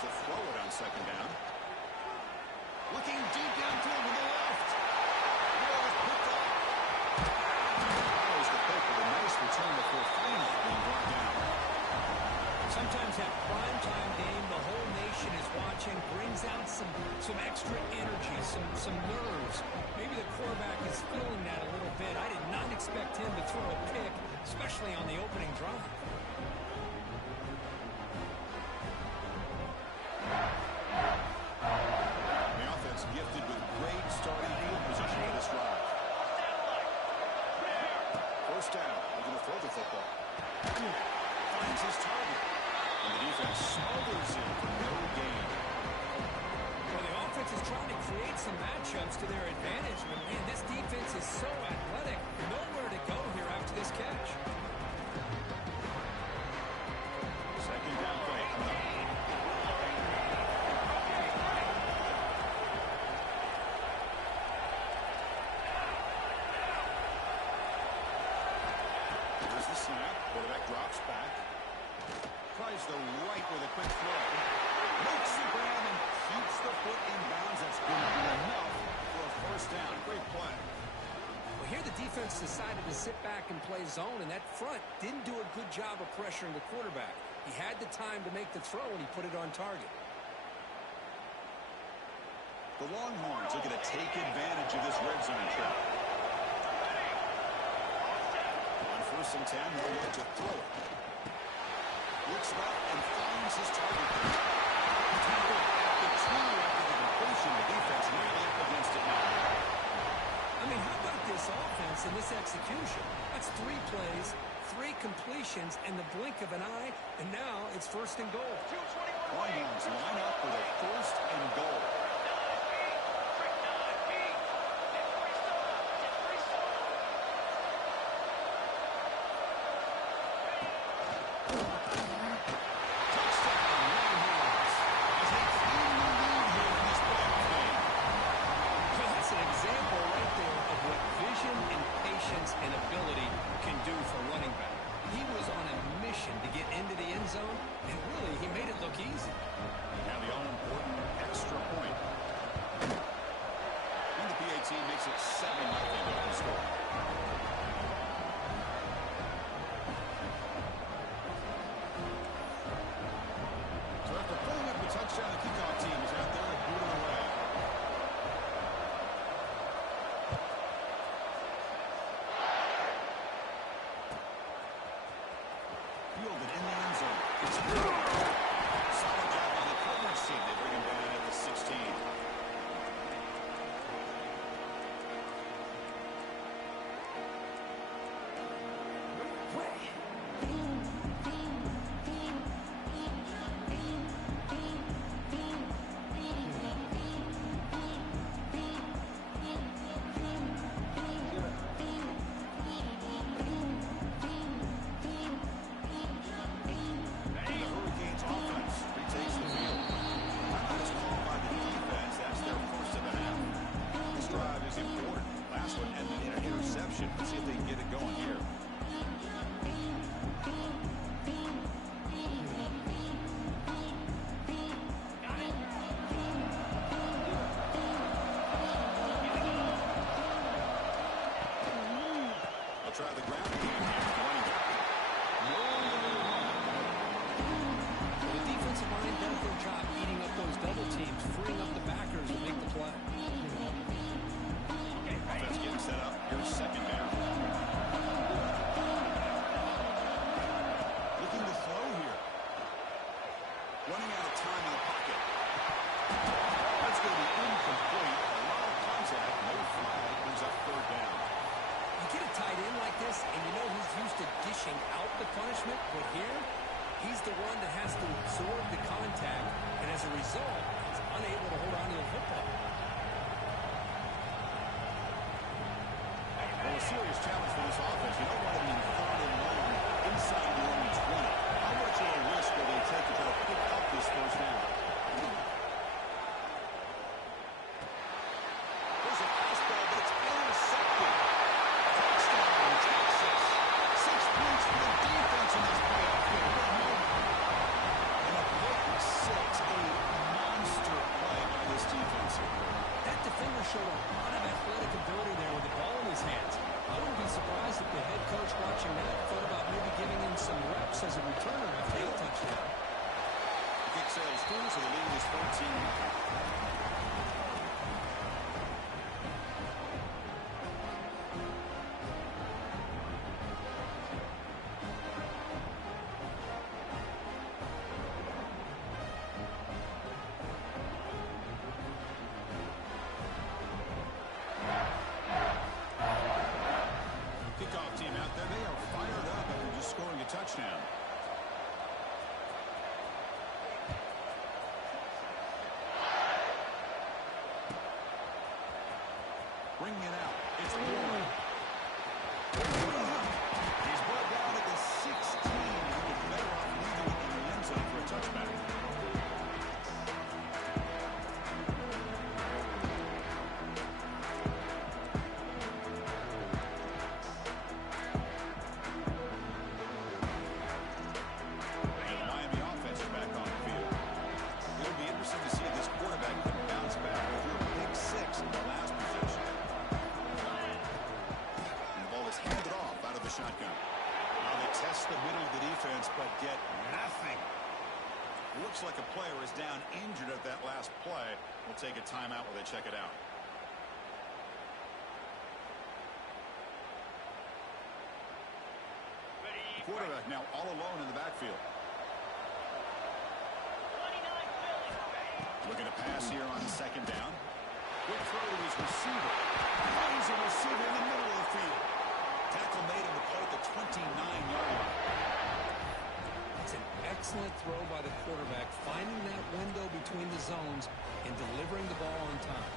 to throw it on second down. Looking deep downfield to the left. Ball is picked up. Follows the pick with a nice return before finally being brought down. Sometimes that primetime game, the whole nation is watching, brings out some extra energy, some nerves. Maybe the quarterback is feeling that a little bit. I did not expect him to throw a pick, especially on the opening drive. The offense gifted with great starting field position for this drive. First down, looking to throw the football. Finds his target. And the defense smothers him for no gain. Well, the offense is trying to create some matchups to their advantage, but man, this defense is so athletic. Nowhere to go here after this catch. Second down play coming up. Here's the snap. Quarterback drops back. Tries the right with a quick throw. Makes the grab and keeps the foot in bounds. That's going to be enough for a first down. Great play. Well, here the defense decided to sit back and play zone, and that front didn't do a good job of pressuring the quarterback. He had the time to make the throw, and he put it on target. The Longhorns looking to take advantage of this red zone trap. On 1st and 10, they'll look to throw it. Looks left and finds his target. Tackled at the 2 after the completion. The defense nearly up against it now. I mean, how about this offense and this execution? That's 3 plays, 3 completions in the blink of an eye, and now it's 1st and goal. Longhorns line up with a 1st and goal. And ability can do for running back. He was on a mission to get into the end zone, and really, he made it look easy. Now the all-important extra point. And the PAT makes it 7-0 open score. So after pulling up the touchdown, the kickoff team is out there booting away. Fielded in the end zone. It's solid job on the coverage team. They bring him down at the 16. Let's see if they can get it going here. They'll try the ground game here. The defensive line did a good job eating up those double teams, freeing up the backers to make the play. Offense getting set up. Here's second down. Looking to throw here. Running out of time in the pocket. That's going to be incomplete. A lot of contact. No flag. Brings up 3rd down. You get a tight end like this, and you know he's used to dishing out the punishment, but here, he's the one that has to absorb the contact, and as a result, he's unable to hold on to the football. Well, a serious challenge for this offense. You don't want to be 3rd and long inside your own 20. How much of a risk will they take to try to pick up this 1st down? There's a fastball, but it's intercepted. Touchdown, Texas. 6 points for the defense in this playoff game. And a pick 6, a sails through, so the lead is 14-0. Touchdown. Bringing it out. It's Warren. He's brought down at the 16. He was better off leaving it in the end zone for a touchback. Shotgun. Now they test the middle of the defense, but get nothing. Looks like a player is down injured at that last play. We'll take a timeout while they check it out. Quarterback now all alone in the backfield. Looking to pass here on second down. Quick throw to his receiver. Finds a receiver in the middle of the field. Tackle made him to play at the 29-yard line. It's an excellent throw by the quarterback, finding that window between the zones and delivering the ball on time.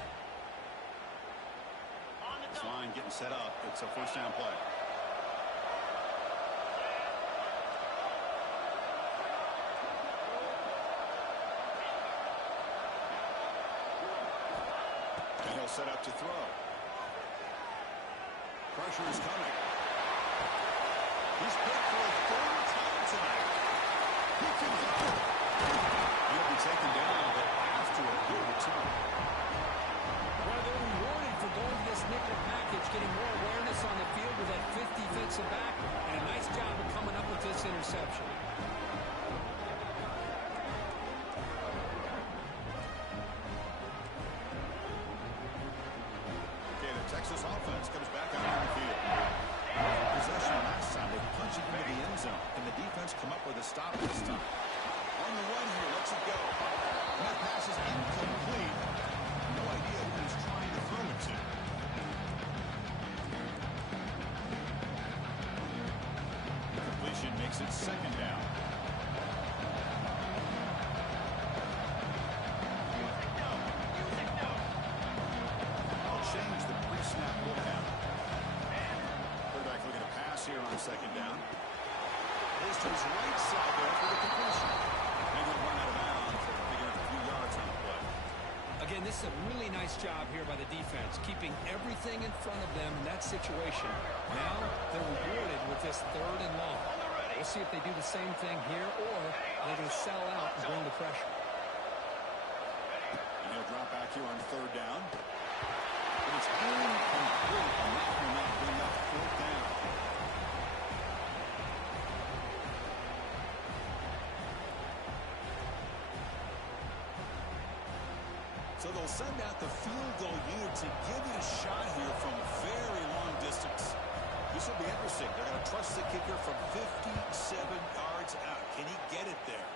This line getting set up. It's a first down play. And he'll set up to throw. Pressure is coming. He's picked for a third time tonight. He can go. He'll be taken down, but after a good return. Well, they're rewarded for going to this nickel package, getting more awareness on the field with that 5th defensive back, and a nice job of coming up with this interception. Texas offense comes back out on the field. Possession last time, they punch it into the end zone. Can the defense come up with a stop this time? On the run here, lets it go. And that pass is incomplete. No idea who he's trying to throw it to. Completion makes it second down. Change the pre-snap look down. Quarterback looking to pass here on second down. Goes to his right side there for the completion. And he'll run out of bounds, picking up a few yards on the play. Again, this is a really nice job here by the defense, keeping everything in front of them in that situation. Now they're rewarded with this third and long. We'll see if they do the same thing here, or they're going to sell out and bring the pressure. And he'll drop back here on third down. It's incomplete, and that will not bring up fourth down. So they'll send out the field goal unit to give it a shot here from very long distance. This will be interesting. They're going to trust the kicker from 57 yards out. Can he get it there?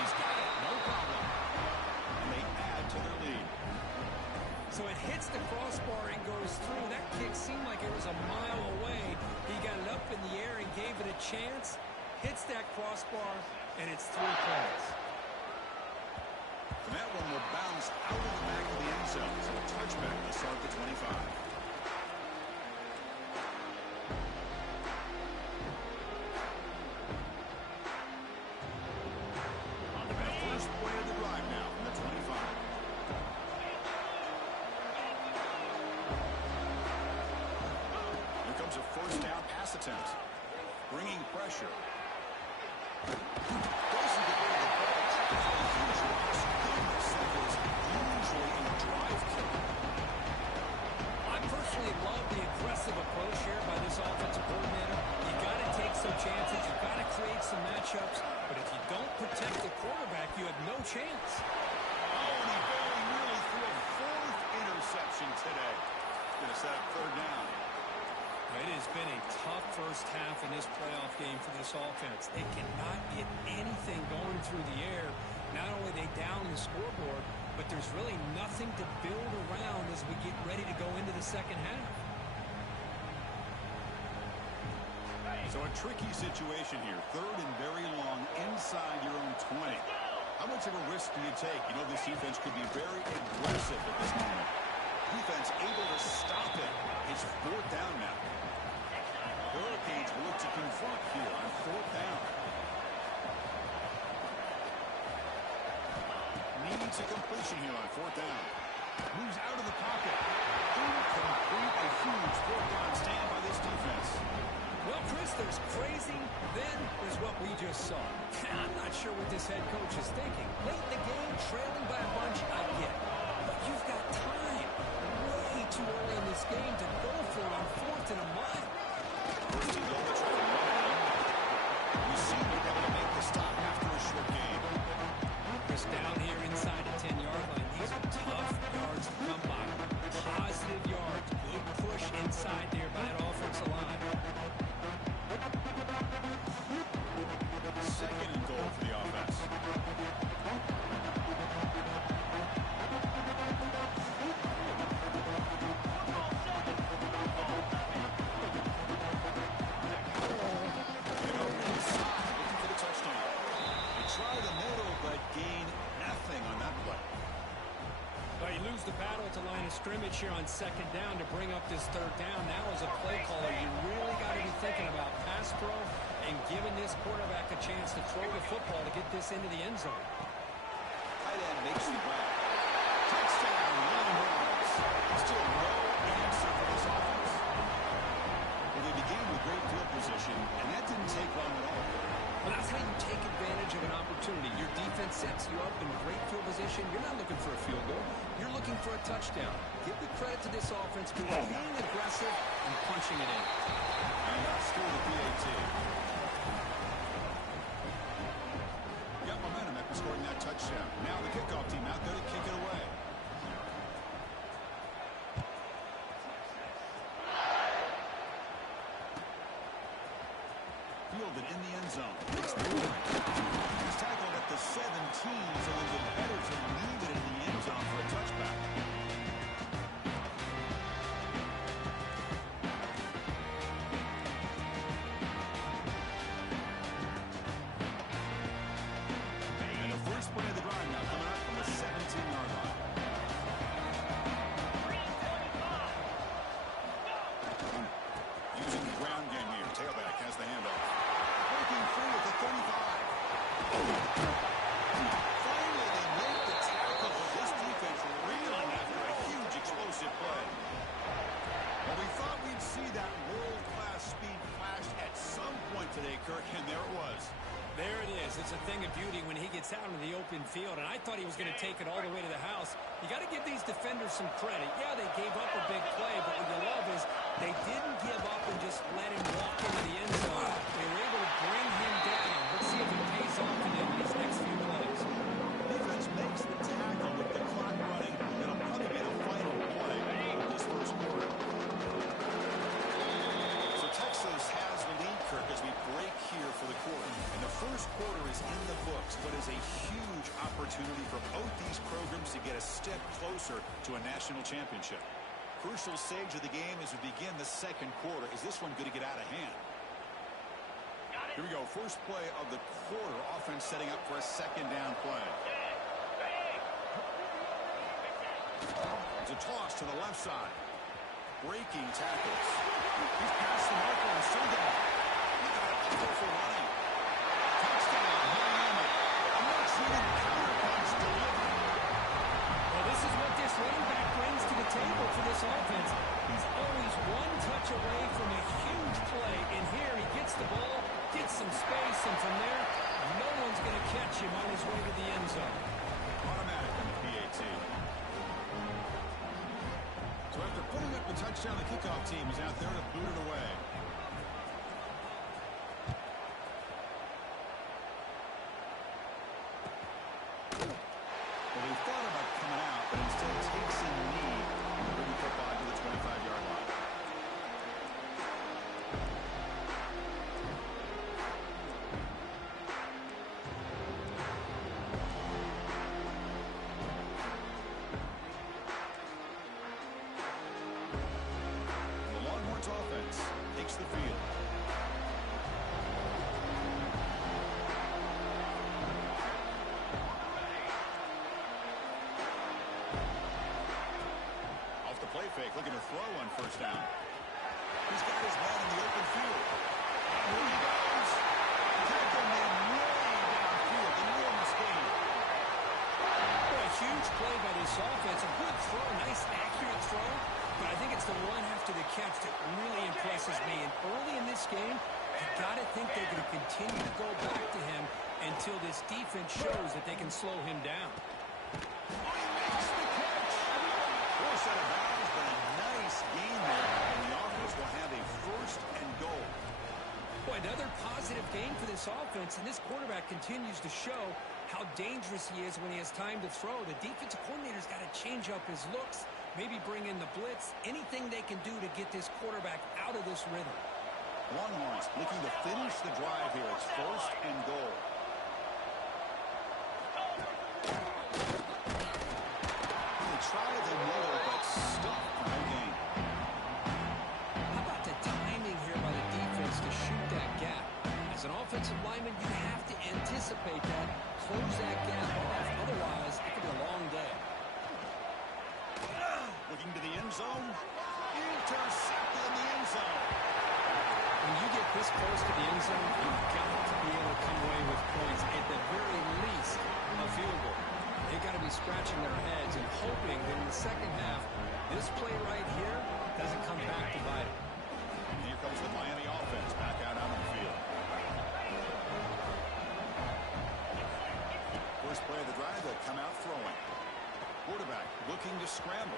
He's got it, no problem. And they add to their lead. So it hits the crossbar and goes through. That kick seemed like it was a mile away. He got it up in the air and gave it a chance. Hits that crossbar, and it's 3 points. And that one will bounce out of the back of the end zone. So a touchback to start the 25. On the first play of the drive now from the 25. Here comes a first down pass attempt. Bringing pressure. Doesn't get rid of the ball. I personally love the aggressive approach here by this offensive coordinator. You got to take some chances. You got to create some matchups. But if you don't protect the quarterback, chance. Oh, and he barely really threw a fourth interception today. Going to set up third down. It has been a tough first half in this playoff game for this offense. They cannot get anything going through the air. Not only are they down the scoreboard, but there's really nothing to build around as we get ready to go into the second half. So a tricky situation here. Third and very long inside your own 20. How much of a risk do you take? You know, this defense could be very aggressive at this moment. Defense able to stop it. It's fourth down now. Hurricanes will look to confront here on fourth down. Needs a completion here on fourth down. Moves out of the pocket. Incomplete. A huge fourth down stand by this defense. Well, Chris, there's crazy, then there's what we just saw. I'm not sure what this head coach is thinking. Late in the game, trailing by a bunch, I get it. But you've got time. Way too early in this game to go for it on fourth and a mile. First and goal to try to run it in. We seem to be able to make the stop after a short game. Chris, down here inside the 10-yard line, these are tough yards to come by. Positive yards. Good push inside there by that offensive line. Second and goal for the offense. Inside, looking for the touchdown. They try the middle, but gain nothing on that play. Well, you lose the battle at the line of scrimmage here on second down to bring up this third down. Now as a play caller, you really got to be thinking about pass pro and giving this quarterback a chance to throw the football to get this into the end zone. Tight end makes the grab. Touchdown, Lions. Still no answer for this offense. Well, they began with great field position, and that didn't take long at all. Well, that's how you take advantage of an opportunity. Your defense sets you up in great field position. You're not looking for a field goal. You're looking for a touchdown. Give the credit to this offense for being aggressive and punching it in. And that's through the PAT. Got momentum after scoring that touchdown. Now the kickoff team out there to kick it away. Fielded in the end zone. It's moving. He's tackled at the 17, so a little bit better to leave it in the end zone for a touchback. And the first play of the drive now coming up from the 17-yard line. Using the ground game here. Tailback has the handoff. Breaking free at the 35. Finally, they make the tackle, but this defense reeling after a huge explosive play. Well, we thought we'd see that world-class speed flash at some point today, Kirk, and there it was. There it is. It's a thing of beauty when he gets out into the open field, and I thought he was going to take it all the way to the house. You got to give these defenders some credit. Yeah, they gave up a big play, but what you love is they didn't give up and just let him walk into the end zone. They were able to bring him down. Let's see if it pays off for them in these next few plays. Defense makes the tackle with the clock running. It'll probably be the final play of this first quarter. So Texas has the lead, Kirk, as we break here for the quarter. And the first quarter is in the books, but is a huge opportunity for both these programs to get a step closer to a national championship. Crucial stage of the game as we begin the second quarter. Is this one going to get out of hand? Here we go. First play of the quarter. Offense setting up for a second down play. It's a toss to the left side. Breaking tackles. He's past the marker and still down. He got it up there for running. Touchdown, Miami. A much-needed counter punch delivered. Well, this is what this running back brings to the table for this offense. He's always one touch away from a huge play, and here he gets the ball, gets some space, and from there, no one's going to catch him on his way to the end zone. Automatic on the PAT. So after putting up the touchdown, the kickoff team is out there to boot it away. Well, he thought about coming out, but instead takes a knee and will bring the football to the 25-yard line. The Longhorns offense takes the field. Off the play fake, looking to throw on first down. He's got his man in the open field. And here he goes. Tackle made way downfield. Enormous gain. Boy, a huge play by this offense. A good throw, nice accurate throw. But I think it's the run after the catch that really impresses me. And early in this game, you got to think they're going to continue to go back to him until this defense shows that they can slow him down. Oh, he makes the catch. Force out of bounds, but a nice gain there. And the offense will have a first and goal. Boy, another positive game for this offense, and this quarterback continues to show how dangerous he is when he has time to throw. The defensive coordinator's got to change up his looks, maybe bring in the blitz, anything they can do to get this quarterback out of this rhythm. Longhorns looking to finish the drive here. It's first and goal. They tried the middle, but stuck for no gain. How about the timing here by the defense to shoot that gap? As an offensive lineman, you have to anticipate that, close that gap off. Otherwise, it could be a long day. Looking to the end zone. Intercepted in the end zone. When you get this close to the end zone, you've got to be able to come away with points. At the very least, a field goal. They've got to be scratching their heads and hoping that in the second half, this play right here doesn't come back to bite them. Here comes the Miami offense back out on the field. First play of the drive, they come out throwing. Quarterback looking to scramble.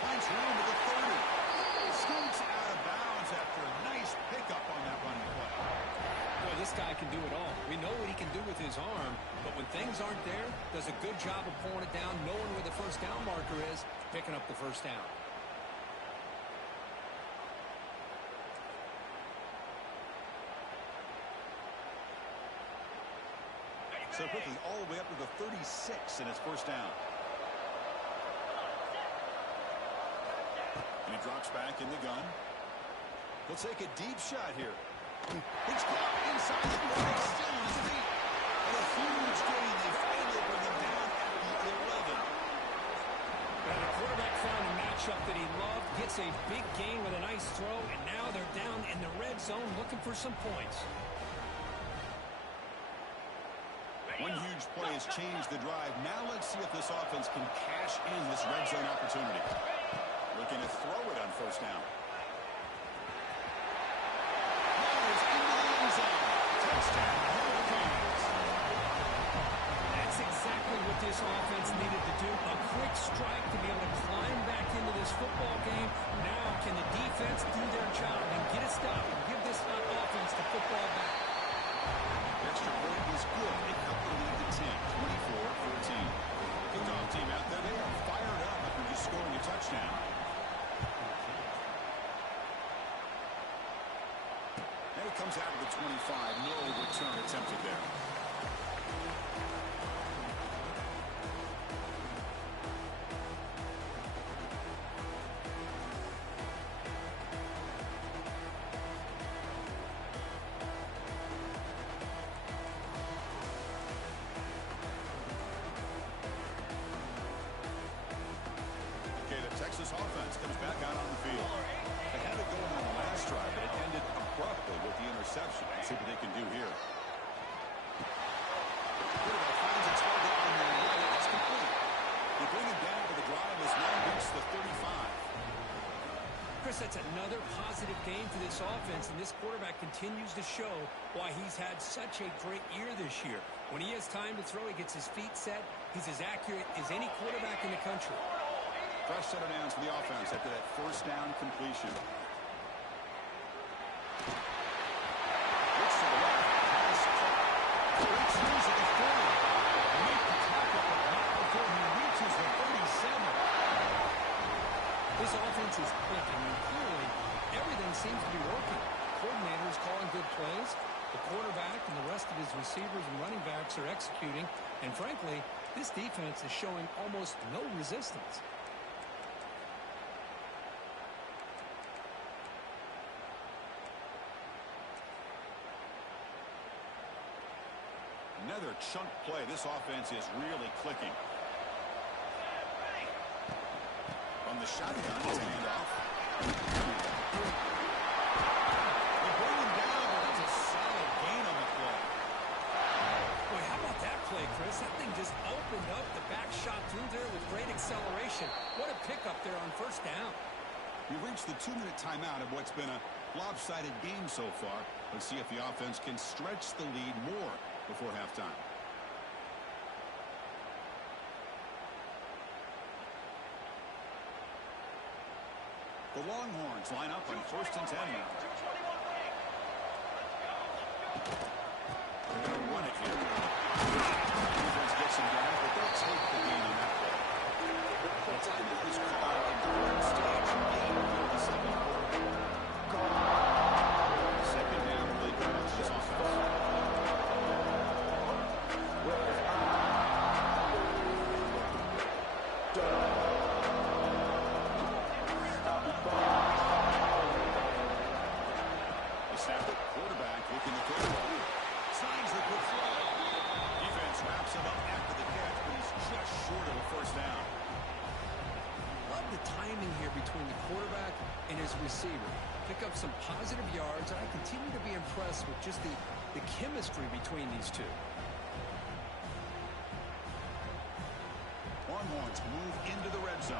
Finds room to the 30. Scoots out of bounds after a nice pickup on that running play. Boy, this guy can do it all. We know what he can do with his arm, but when things aren't there, does a good job of pulling it down, knowing where the first down marker is, picking up the first down. So quickly all the way up to the 36 in his first down. And he drops back in the gun. He'll take a deep shot here. He's caught inside the 40, still on his feet. And a huge gain. They finally bring him down at the 11. Well, the quarterback found a matchup that he loved, gets a big gain with a nice throw, and now they're down in the red zone looking for some points. One huge play has changed the drive. Now let's see if this offense can cash in this red zone opportunity. Looking to throw it on first down. Fires into the end zone. Touchdown. Here it comes. That's exactly what this offense needed to do. A quick strike to be able to climb back into this football game. Now can the defense do their job and get a stop and give this offense the football back? Extra point is good. They cut the lead to 10, 24-14. Kickoff team out there, they are fired up after just scoring a touchdown. And it comes out of the 25. No return attempted there. Texas offense comes back out on the field. They had it going on the last drive, but it ended abruptly with the interception. Let's see what they can do here. Quarterback finds a target on the right. It's complete. They bring him down, but the drive has now reached the 35. Chris, that's another positive game for this offense, and this quarterback continues to show why he's had such a great year this year. When he has time to throw, he gets his feet set. He's as accurate as any quarterback in the country. Fresh set of downs for the offense after that first down completion. Looks to the left. Pass caught. Breaks loose at the 40. Make the tackle, but not is clicking, and clearly everything seems to be working. Coordinators calling good plays. The quarterback and the rest of his receivers and running backs are executing. And frankly, this defense is showing almost no resistance. Another chunk play. This offense is really clicking. On the shotgun, it's a handoff. They bring him down, but that's a solid gain on the play. Boy, how about that play, Chris? That thing just opened up the back shot through there with great acceleration. What a pickup there on first down. We've reached the 2-minute timeout of what's been a lopsided game so far. Let's see if the offense can stretch the lead more before halftime. The Longhorns line up on 1st and 10 now. They're going to run it here. Defense gets him down, but they'll take the gain on that play. The timeout is called in the third stage of the second quarter. Second down, play call to this offense. Quarterback looking to throw. Signs the good throw. Defense wraps him up after the catch, but he's just short of a first down. Love the timing here between the quarterback and his receiver. Pick up some positive yards, and I continue to be impressed with just the chemistry between these two. Longhorns move into the red zone.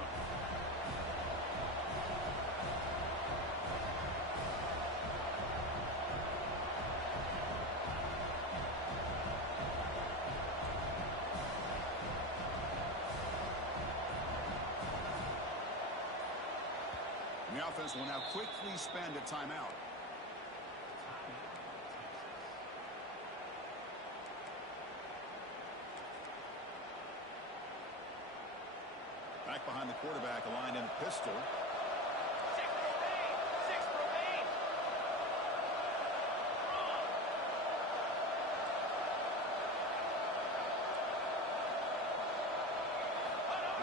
The offense will now quickly spend a timeout. Back behind the quarterback, aligned in a pistol. Six remain.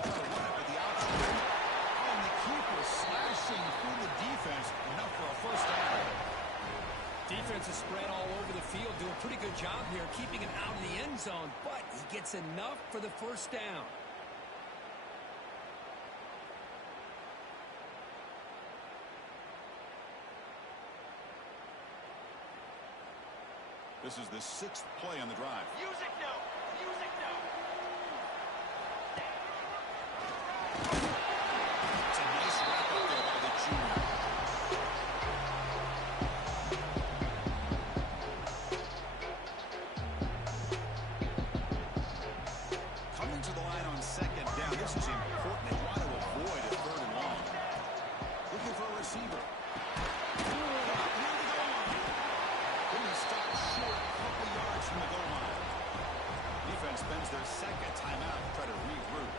With the option. And the keeper slashing through the defense. Enough for a first down. Defense is spread all over the field, doing a pretty good job here, keeping him out of the end zone, but he gets enough for the first down. This is the 6th play on the drive. Music note. It's a nice wrap up there by the junior. Coming to the line on second down. This is important. They want to avoid a 3rd and long. Looking for a receiver. Stop short, a couple yards from the goal line. Defense spends their second timeout to try to regroup.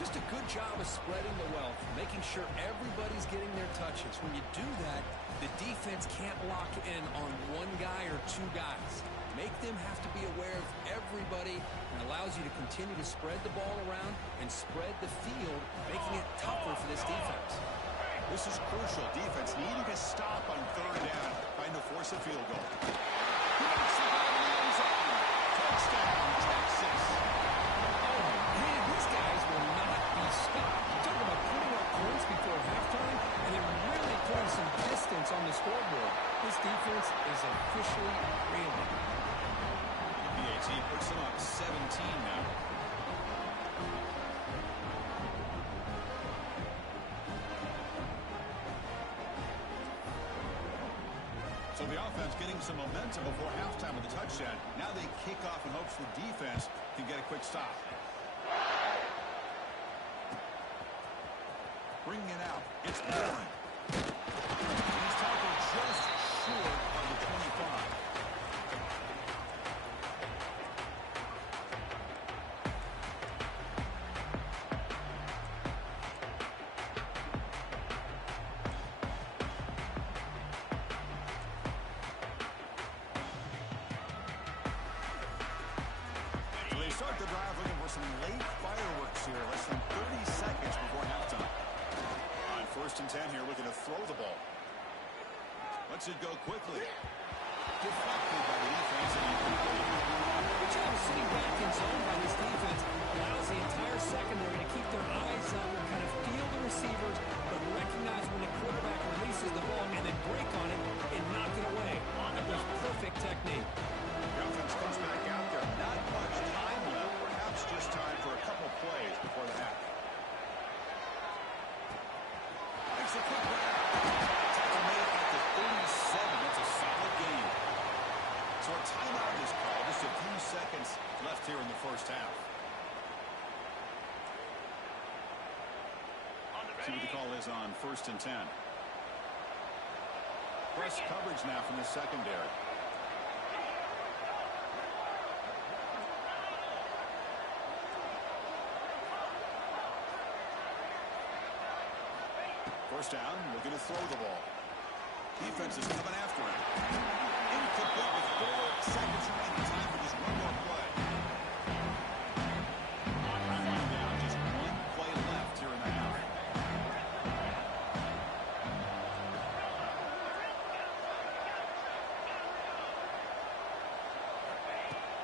Just a good job of spreading the wealth, making sure everybody's getting their touches. When you do that, the defense can't lock in on one guy or two guys. Make them have to be aware of everybody, and allows you to continue to spread the ball around and spread the field, making it tougher for this defense. This is crucial. Defense needing to stop on 3rd down, trying to force a field goal. He makes it out of the end zone. Touchdown, Texas. Oh, man, these guys will not be stopped. Talk about putting up points before halftime, and then really putting some distance on the scoreboard. This defense is officially reeling. PAT puts them up 17 now. So the offense getting some momentum before halftime with the touchdown. Now they kick off in hopes the defense can get a quick stop. Bringing it out. It's Bourne. He's tackled just short of the 25. some late fireworks here. Less than 30 seconds before halftime. On 1st and 10 here, looking to throw the ball. Lets it go quickly. Deflected by the defense. Good job sitting back in zone by this defense. Allows the entire secondary to keep their eyes up and kind of feel the receivers, but recognize when the quarterback releases the ball and then break on it and knock it away. That was perfect technique. The offense comes back out there. Not much time left. Perhaps just time for a couple plays before the half. Makes a quick grab. Tackle made at the 37. That's a solid gain. So a timeout is called. Just a few seconds left here in the first half. See what the call is on 1st and 10. Press coverage now from the secondary. First down, looking to throw the ball. Defense is coming after him. Incomplete with 4 seconds remaining. Time for just one more play. Now, just one play left here in the half.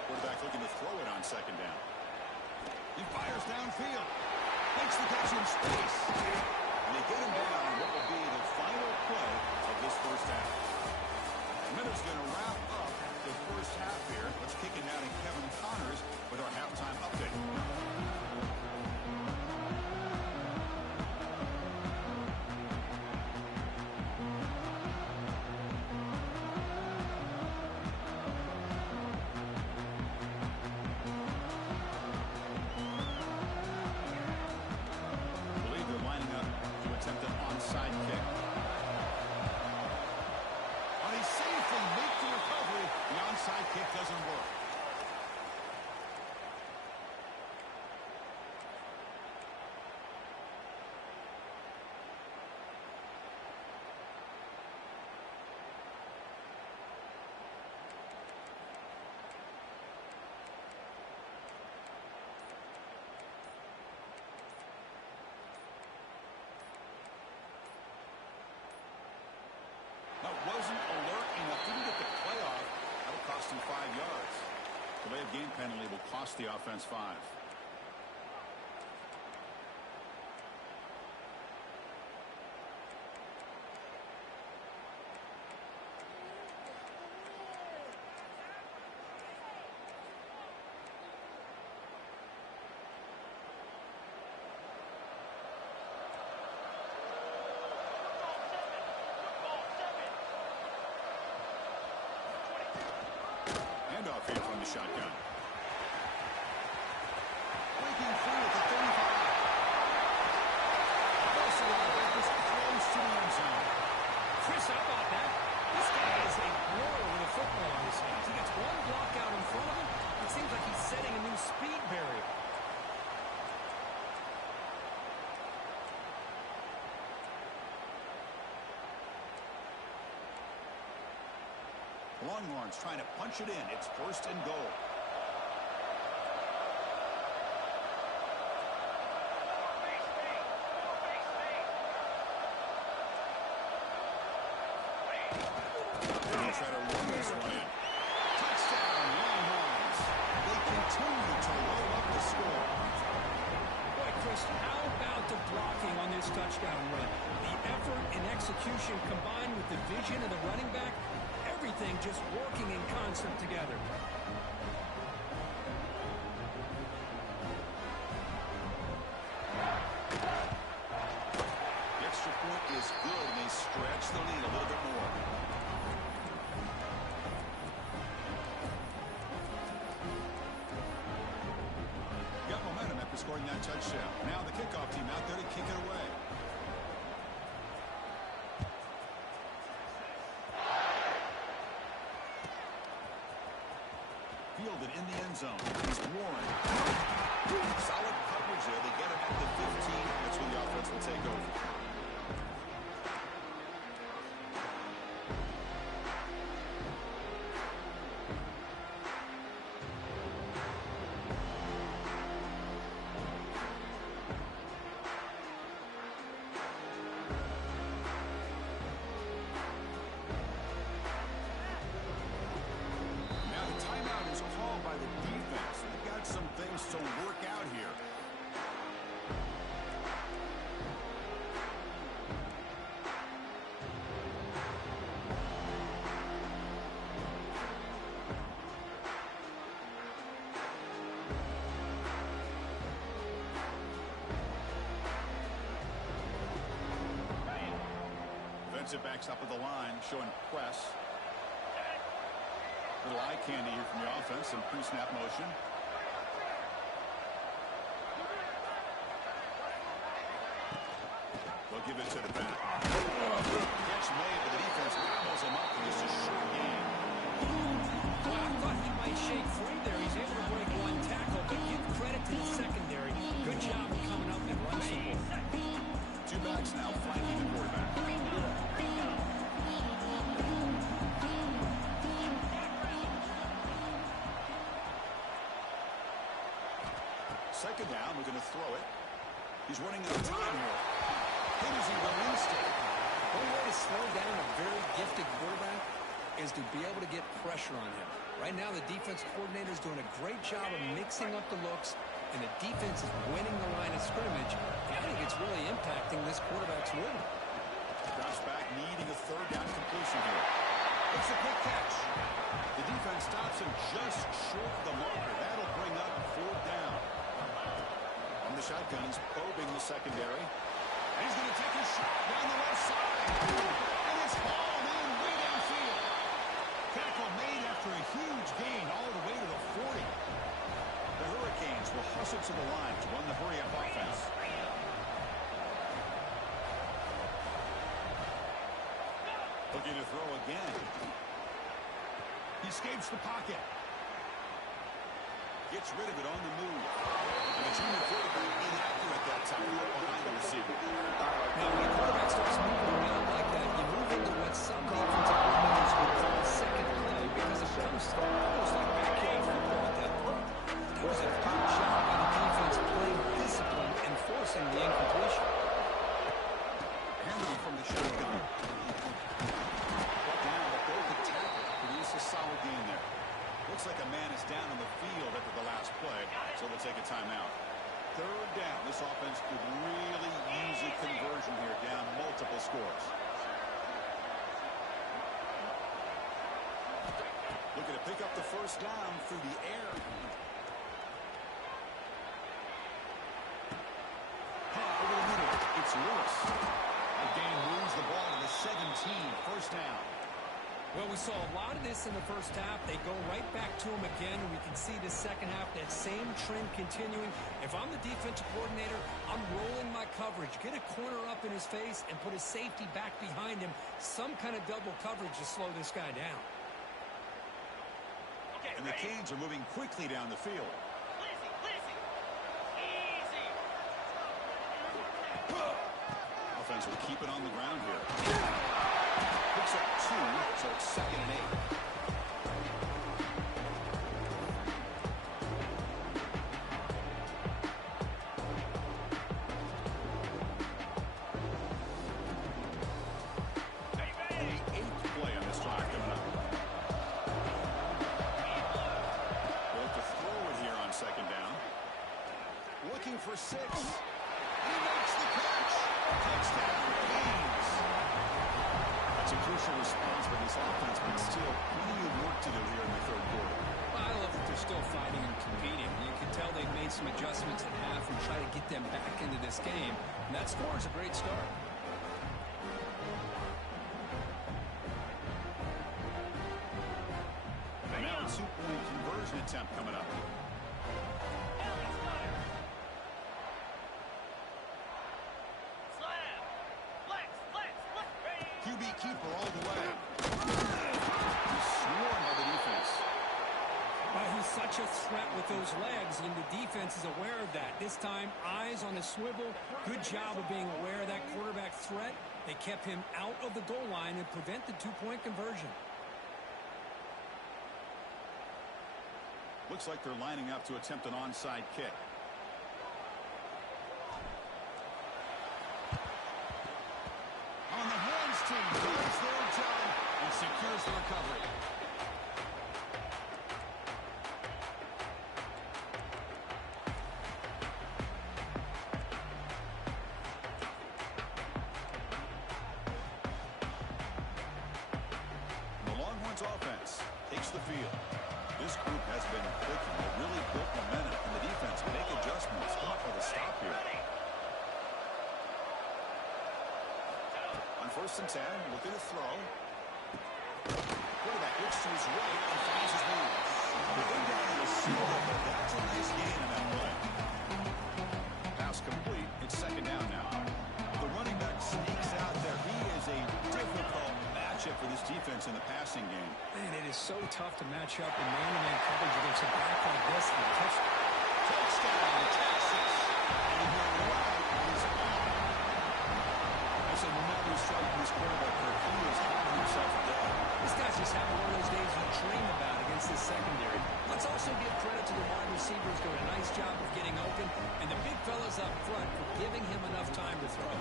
Quarterback looking to throw it on 2nd down. He fires downfield. Makes the catch in space. And they get him down on what will be the final play of this first half. Miller's going to wrap up the first half here. Let's kick it down to Kevin Connors with our halftime update. Kick doesn't work. That wasn't alert enough. Didn't get the play off. That'll cost him 5 yards. Delay of game penalty will cost the offense 5. Handoff here from the shotgun. Breaking through at the 35. Also, is close to the end zone. Chris, how about that? This guy is a blower with a football in his hands. He gets one block out in front of him. It seems like he's setting a new speed barrier. Longhorns trying to punch it in. It's 1st and goal. They try to run this one in. Touchdown, Longhorns. They continue to roll up the score. Boy, Chris, how about the blocking on this touchdown run? The effort and execution combined with the vision of the running back, everything just working in concert together. The extra point is good, and they stretch the lead a little bit more. Got momentum after scoring that touchdown. Now the kickoff team out there to kick it away. Fielded in the end zone. He's Warren. Solid coverage there. They get him at the 15. That's when the offense will take over. Gets it back up at the line, showing press. Little eye candy here from the offense, some pre-snap motion. They'll give it to the back. Catch made, but the defense gobbles him up for just a short gain. Well, I thought he might shake free there. He's able to break one tackle, but give credit to the secondary. Good job of coming up and run support. Two backs now flanking the quarterback. Second down, we're going to throw it. He's running out of time here. When is he released it? One way to slow down a very gifted quarterback is to be able to get pressure on him. Right now, the defense coordinator is doing a great job of mixing up the looks, and the defense is winning the line of scrimmage. And I think it's really impacting this quarterback's rhythm. Drops back, needing a third down completion here. It's a quick catch. The defense stops him just short of the marker. That'll bring up fourth down. On the shotguns, probing the secondary. And he's going to take a shot down the left side. And it's hauled in way downfield. Tackle made after a huge gain all the way to the 40. The Hurricanes will hustle to the line to run the hurry-up offense. Looking to throw again. He escapes the pocket. Gets rid of it on the move. And the junior quarterback inaccurate that time behind the receiver. Now, when a quarterback starts moving around like that, you move into what some defensive coordinators would call second play because it comes almost like backyard football at that point. That was a good job by the defense playing discipline and forcing the incompletion. Handling from the shotgun. Brought down, but broke the tackle. Produced a solid gain there. Looks like a man is down on the field after the last play, so we'll take a timeout. Third down. This offense could really use a conversion here, down multiple scores. Looking to pick up the first down through the air. Over the middle. It's Lewis. That gain moves the ball to the 17. First down. Well, we saw a lot of this in the first half. They go right back to him again, and we can see the second half, that same trend continuing. If I'm the defensive coordinator, I'm rolling my coverage. Get a corner up in his face and put a safety back behind him. Some kind of double coverage to slow this guy down. And the Canes are moving quickly down the field. Offense will keep it on the ground here. Picks up 2, so it's 2nd and 8. And the 8th play on this drive coming up. They'll have to throw it here on 2nd down. Looking for 6. He makes the catch. Touchdown, Canes. That's a crucial response for this offense, but still plenty of work to do here in the third quarter. Well, I love that they're still fighting and competing. You can tell they've made some adjustments at half and try to get them back into this game. And that score is a great start. And now a 2-point conversion attempt coming up. QB keeper all the way. He's swarmed by the defense. He's such a threat with those legs, and the defense is aware of that. This time, eyes on a swivel. Good job of being aware of that quarterback threat. They kept him out of the goal line and prevent the 2-point conversion. Looks like they're lining up to attempt an onside kick. On the hands team, does their job and secures the recovery. The Longhorns offense takes the field. This group has been clicking. They really built momentum, and the defense make adjustments. Come up with a stop here. On 1st Ncaa looking to throw. Quarterback looks to his right and finds his man. The big down to the single, but that's a nice gain in that play. Pass complete. It's second down now. The running back sneaks out there. He is a difficult matchup for this defense in the passing game. Man, it is so tough to match up in man-to-man coverage against a back like this. Touchdown, Texas. And you're right, he's on. That's another strike from his quarterback. He is having himself a day. This guy's just having one of those days you dream about against this secondary. Let's also give credit to the wide receivers doing a nice job of getting open, and the big fellas up front for giving him enough time to throw.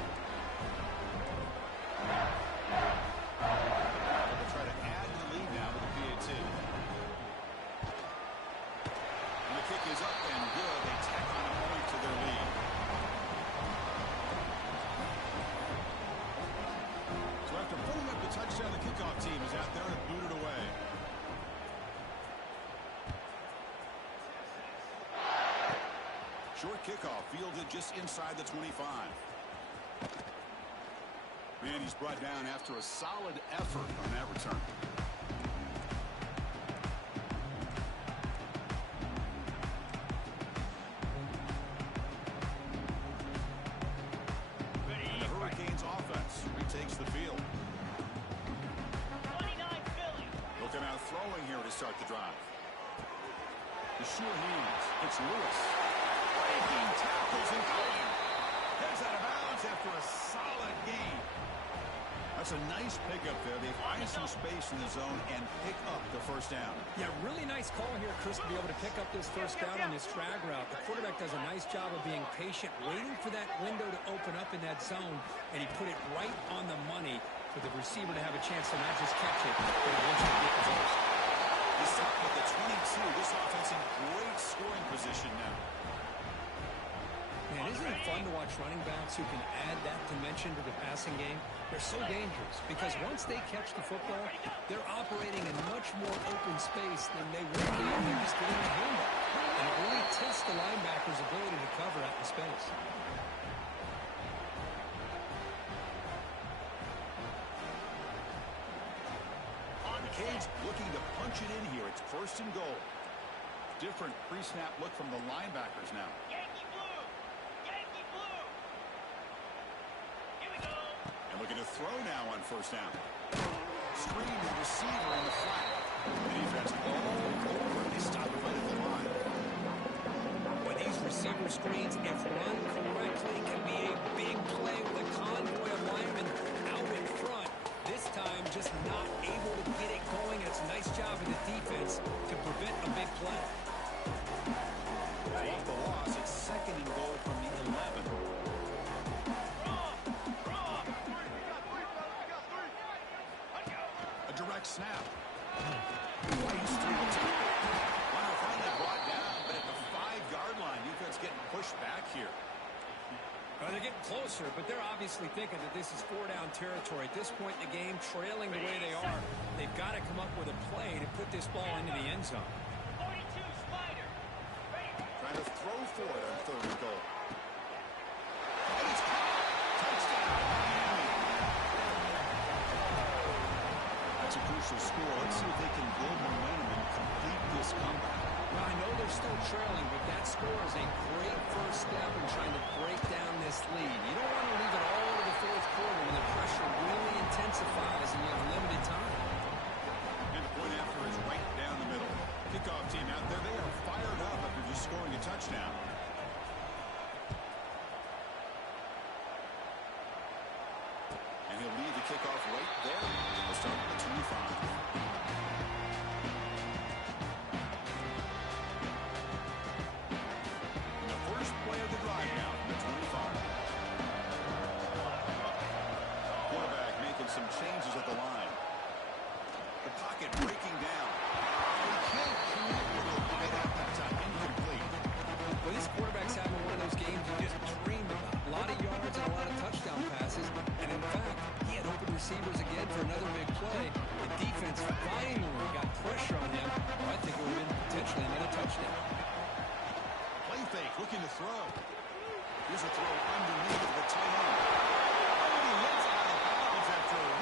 They'll try to add to the lead now with the PAT. And the kick is up and good. They tack on a point to their lead. So after pulling up the touchdown, the kickoff team is out there and boot it away. Short kickoff fielded just inside the 25. Man, he's brought down after a solid effort on that return. And the Hurricanes offense retakes the field. 29 Philly. Looking out throwing here to start the drive. The sure hands. It's Lewis. Breaking tackles and going. Heads out of bounds after a solid gain. That's a nice pickup there. They find some space in the zone and pick up the first down. Yeah, really nice call here, Chris, to be able to pick up this first down on this drag route. The quarterback does a nice job of being patient, waiting for that window to open up in that zone, and he put it right on the money for the receiver to have a chance to not just catch it, but eventually get the first. He's stopped at the 22. This offense in great scoring position now. Man, isn't it fun to watch running backs who can add that dimension to the passing game? They're so dangerous because once they catch the football, they're operating in much more open space than they would be if they're just getting the handoff. And it really tests the linebacker's ability to cover out in space. The Canes looking to punch it in here. It's first and goal. Different pre-snap look from the linebackers now. Yankee blue. Yankee blue. Here we go. And looking to throw now on first down. Screen the receiver in the flat. The defense all over. They stop it right at the line. When these receiver screens, if run correctly, can be a big play with a convoy of linemen out in front. This time, just not able to get it going. It's a nice job of the defense to prevent a big play. Off the loss, it's second and goal from the 11. A direct snap. Right through the tackle. Runner finally brought down, but at the 5-yard line, defense getting pushed back here. Well, they're getting closer, but they're obviously thinking that this is 4-down territory. At this point in the game, trailing the way they are, they've got to come up with a play to put this ball into the end zone. 42 Spider. Ready. Trying to throw for it on third and goal. And it's caught. Touchdown, Miami. That's a crucial score. Let's see if they can build momentum and complete this comeback. Well, I know they're still trailing, but that score is a great first step in trying to break down this lead. You don't want to leave it all to the fourth quarter when the pressure really intensifies and you have limited time. And the point after is right down the middle. Kickoff team out there, they are fired up after just scoring a touchdown. And he'll leave the kickoff right there. We'll start at the 25. Play of the drive now from the 25. Quarterback making some changes at the line. The pocket breaking down. And he can't connect with it right at that time. Incomplete. Well, this quarterback's having one of those games you just dream about. A lot of yards and a lot of touchdown passes. And in fact, he had open receivers again for another big play. The defense finally got pressure on him. Well, I think it would have been potentially another touchdown. Play fake, looking to throw. Here's a throw underneath the tight end. Oh, he hits out of bounds after a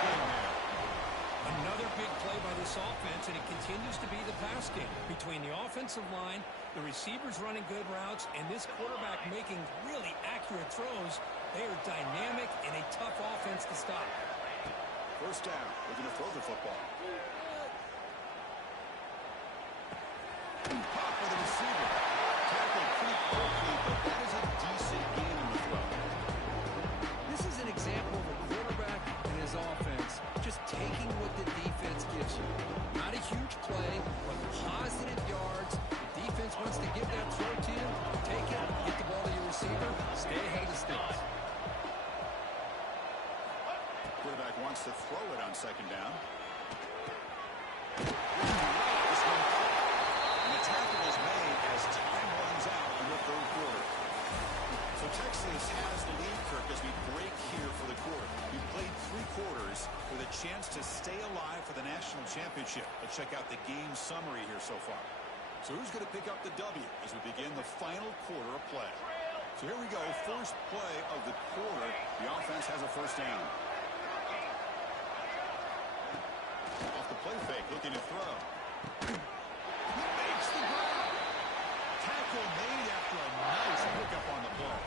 game there. Another big play by this offense, and it continues to be the pass game. Between the offensive line, the receivers running good routes, and this quarterback making really accurate throws, they are dynamic and a tough offense to stop. First down. Looking to throw the football. Pop for the receiver. Tackled pretty quickly, but that is a decent gain in the throw. This is an example of a quarterback and his offense just taking what the defense gives you. Not a huge play, but positive yards. The defense wants to give that throw to you. Take it, get the ball to your receiver, stay ahead of the sticks. Quarterback wants to throw it on second down. And the tackle is made as time runs out in the third quarter. So Texas has the lead, Kirk, as we break here for the quarter. We played 3 quarters with a chance to stay alive for the national championship. Let's check out the game summary here so far. So who's going to pick up the W as we begin the final quarter of play? So here we go. First play of the quarter. The offense has a first down. Off the play fake, looking to throw. He makes the grab. Tackle made after a nice pickup on the play.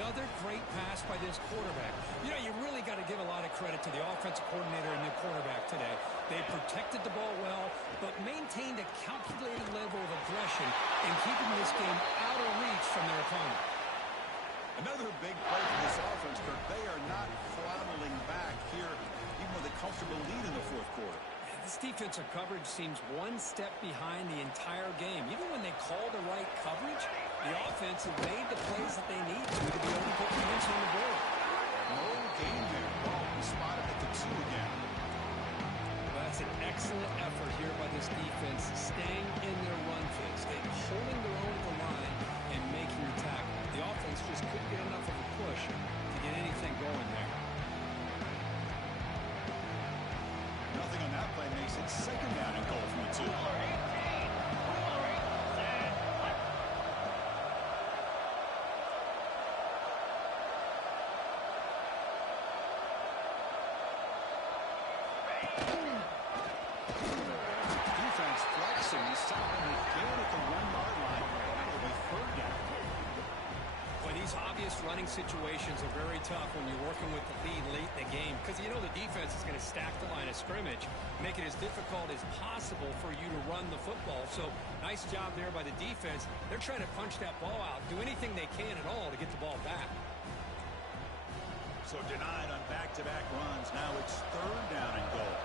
Another great pass by this quarterback. You know, you really got to give a lot of credit to the offensive coordinator and the quarterback today. They protected the ball well, but maintained a calculated level of aggression in keeping this game out of reach from their opponent. Another big play for this offense, Kirk. They are not throttling back here, even with a comfortable lead in the fourth quarter. This defensive coverage seems one step behind the entire game. Even when they call the right coverage, the offense has made the plays that they need to be able to put points on the board. No gain there. Ball spotted at the 2 again. Well, that's an excellent effort here by this defense, staying in their run fix, holding their own at the line and making the tackle. The offense just couldn't get enough of a push to get anything going there. Nothing on that play makes it second down and goal from the 2. Defense flexing, stopping again at the 1-yard line. That'll be third down. Well, these obvious running situations are very tough when you're working with the lead late in the game because you know the defense is going to stack the line of scrimmage, make it as difficult as possible for you to run the football. So nice job there by the defense. They're trying to punch that ball out, do anything they can at all to get the ball back. So denied on back-to-back runs. Now it's third down and goal.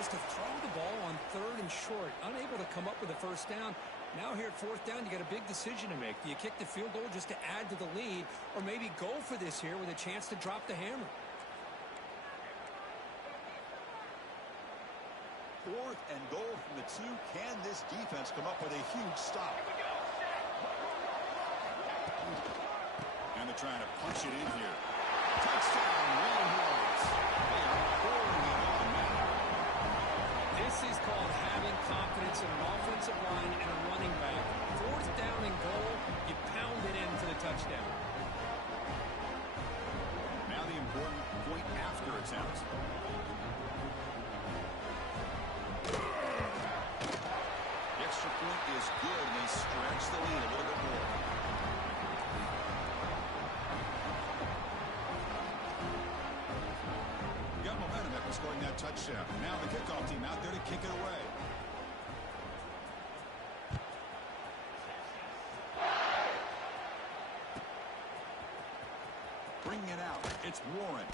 To throw the ball on third and short, unable to come up with a first down. Now here at fourth down, you got a big decision to make. Do you kick the field goal just to add to the lead, or maybe go for this here with a chance to drop the hammer? Fourth and goal from the 2. Can this defense come up with a huge stop? And they're trying to punch it in here. Touchdown, Warriors. They are pouring it on now. This is called having confidence in an offensive line and a running back. Fourth down and goal, you pound it into the touchdown. Now the important point after attempt. The extra point is good, and they stretch the lead a little bit more. Got momentum after scoring that touchdown. Now the kickoff team out there to kick it away. Bringing it out. It's Warren.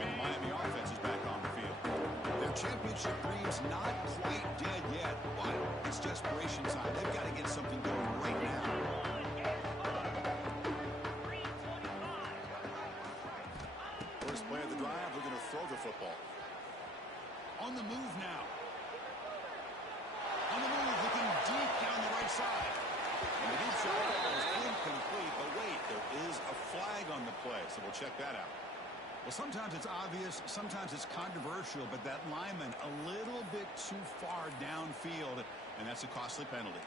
And Miami offense is back on the field. Their championship dream's not quite dead yet, but it's desperation time. They've got to get something going right now. First play of the drive, we're going to throw the football. On the move now. On the move, looking deep down the right side. And the deep shot is incomplete. But wait, there is a flag on the play, so we'll check that out. Well, sometimes it's obvious, sometimes it's controversial, but that lineman a little bit too far downfield, and that's a costly penalty.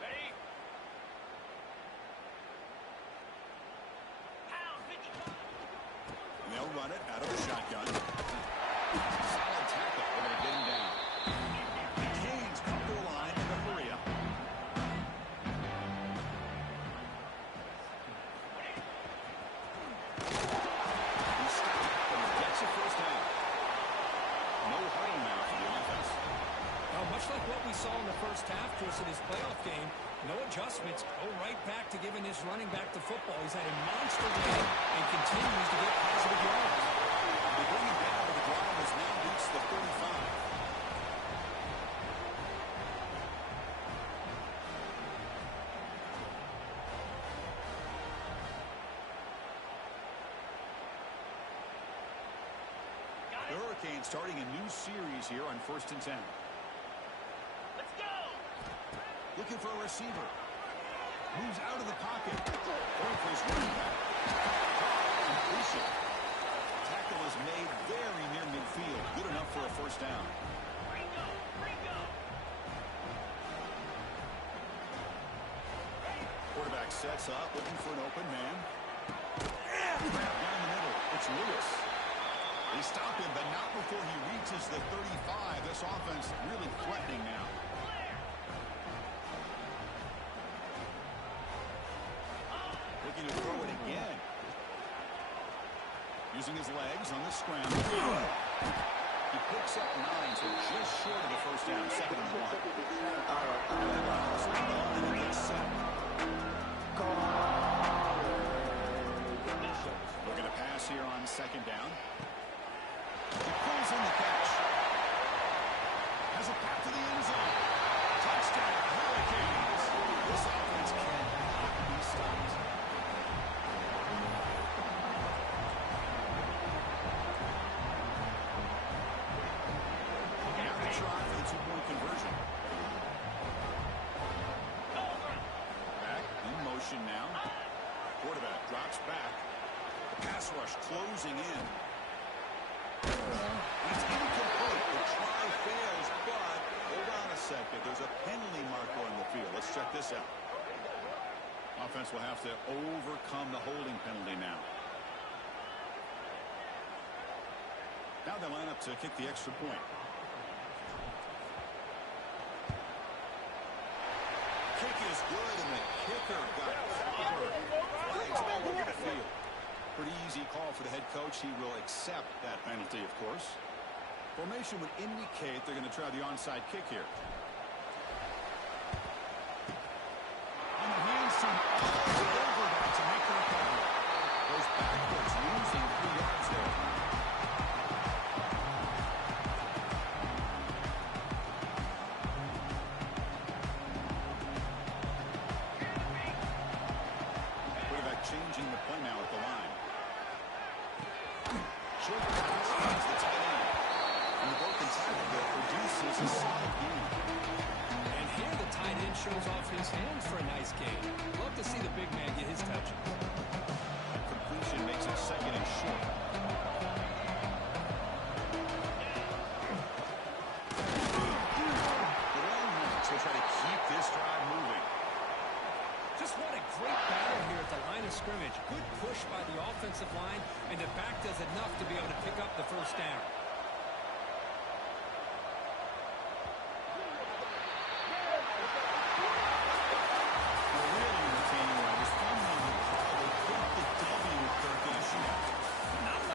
Ready? Pound 55. And they'll run it out of the shotgun. Solid tackle. They're going to get him down. The Canes come to the line in a hurry up. He stopped, but he gets a first down. No huddle now for the offense. Much like what we saw in the first half, Chris, in his playoff game, no adjustments, go right back to giving his running back the football. He's had a monster game and continues to get positive yards. They bring him down, but the drive has now reached the 35. The Hurricanes starting a new series here on 1st and 10. Let's go. Looking for a receiver. Moves out of the pocket. Going for his running back. Completion. Tackle is made very near midfield. Good enough for a first down. Ringo. Ringo. Quarterback sets up, looking for an open man. Down the middle. It's Lewis. They stop him, but not before he reaches the 35. This offense really threatening now. Looking to throw it again. Using his legs on the scramble. He picks up 9, so just short of the first down. 2nd and 1. And he gets set. Looking to pass here on 2nd down. He pulls in the catch. Has a path to the end zone. Touchdown, Hurricanes. This offense cannot be stopped. Now they try for the 2-point conversion. Back in motion now. Quarterback drops back. The pass rush closing in. It's incomplete. The try fails, but hold on a second. There's a penalty marker on the field. Let's check this out. Offense will have to overcome the holding penalty now. Now they line up to kick the extra point. Kick is good, and the kicker got clobbered. Flags all over the field. Pretty easy call for the head coach. He will accept that penalty, of course. Formation would indicate they're going to try the onside kick here. And the hands team all over that to make the recovery. Goes backwards, losing 3 yards there. Quarterback changing the play now at the line. Short pass finds the tight end. And the broken tackle produces a solid game. And here the tight end shows off his hands for a nice game. Love to see the big man get his touches. Completion makes it 2nd and short. The Longhorns will try to keep this drive moving. Just what a great battle here at the line of scrimmage. Good push by the offensive line, and the back does enough to be able to pick up the first down.